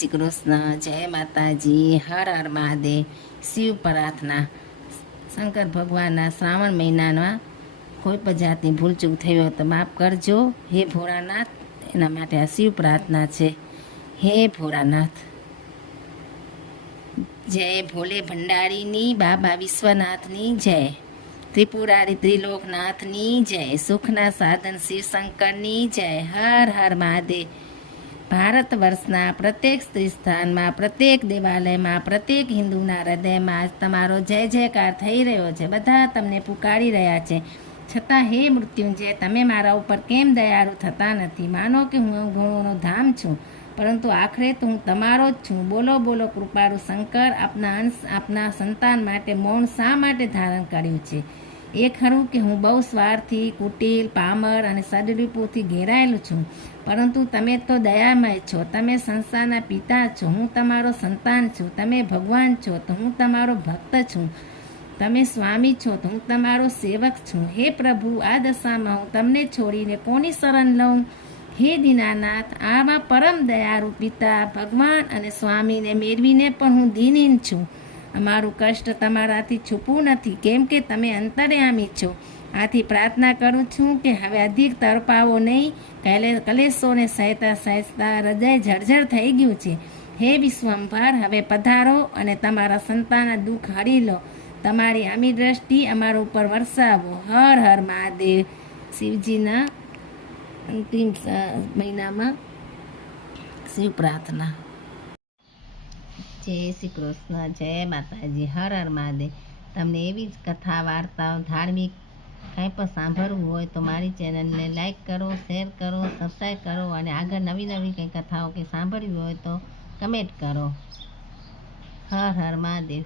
શ્રી કૃષ્ણ, જય માતાજી, હર હર મહાદેવ. શિવ પ્રાર્થના. શંકર ભગવાનના શ્રાવણ મહિનામાં કોઈ પણ જાતની ભૂલચૂક થઈ હોય તો માફ કરજો હે ભોળાનાથ. એના માટે આ શિવ પ્રાર્થના છે. હે ભોળાનાથ, જય ભોલે ભંડારીની બાબા વિશ્વનાથની જય, ત્રિપુરારી ત્રિલોકનાથની જય, સુખના સાધન શિવશંકરની જય. હર હર મહાદેવ. ભારત વર્ષના પ્રત્યેક સ્ત્રી સ્થાનમાં, પ્રત્યેક દેવાલયમાં, પ્રત્યેક હિન્દુના હૃદયમાં તમારો જય જયકાર થઈ રહ્યો છે. બધા તમને પુકારી રહ્યા છે. છતાં હે મૃત્યુંજય, તમે મારા ઉપર કેમ દયાળુ થતા નથી? માનો કે હું ગુણોનો ધામ છું, પરંતુ આખરે તો હું તમારો જ છું. બોલો બોલો કૃપાળુ શંકર, આપના સંતાન માટે મૌન શા માટે ધારણ કર્યું છે? એ ખરું કે હું બહુ સ્વાર્થી, કુટિલ, પામર અને સદરૂપોથી ઘેરાયેલું છું, પરંતુ તમે તો દયામય છો. તમે સંસારના પિતા છો, હું તમારો સંતાન છું. તમે ભગવાન છો તો હું તમારો ભક્ત છું. તમે સ્વામી છો તો હું તમારો સેવક છું. હે પ્રભુ, આ દશામાં હું તમને છોડીને કોની શરણ લઉં? હે દીનાનાથ, આમાં પરમ દયાળુ પિતા, ભગવાન અને સ્વામીને મેળવીને પણ હું દીનહીન છું. અમારું કષ્ટ તમારાથી છૂપું નથી, કેમ કે તમે અંતર્યામી છો. આથી પ્રાર્થના કરું છું કે હવે અધિક તડપાવો નહીં. કલેશોને સહેતા સહેતા હૃદય જર્જર થઈ ગયું છે. હે વિશ્વંભર, હવે પધારો અને તમારા સંતાનના દુઃખ હરી લો. તમારી અમી દ્રષ્ટિ અમારા ઉપર વરસાવો. હર હર મહાદેવ. શિવજીના અંતિમ મહિનામાં શિવ પ્રાર્થના. જય શ્રી કૃષ્ણ, જય માતાજી, હર હર મહાદેવ. તમને એવી જ કથા, વાર્તાઓ, ધાર્મિક કંઈ પણ સાંભળવું હોય તો મારી ચેનલને લાઈક કરો, શેર કરો, સબસ્ક્રાઈબ કરો અને આગળ નવી નવી કંઈ કથાઓ કે સાંભળવી હોય તો કમેન્ટ કરો. હર હર મહાદેવ.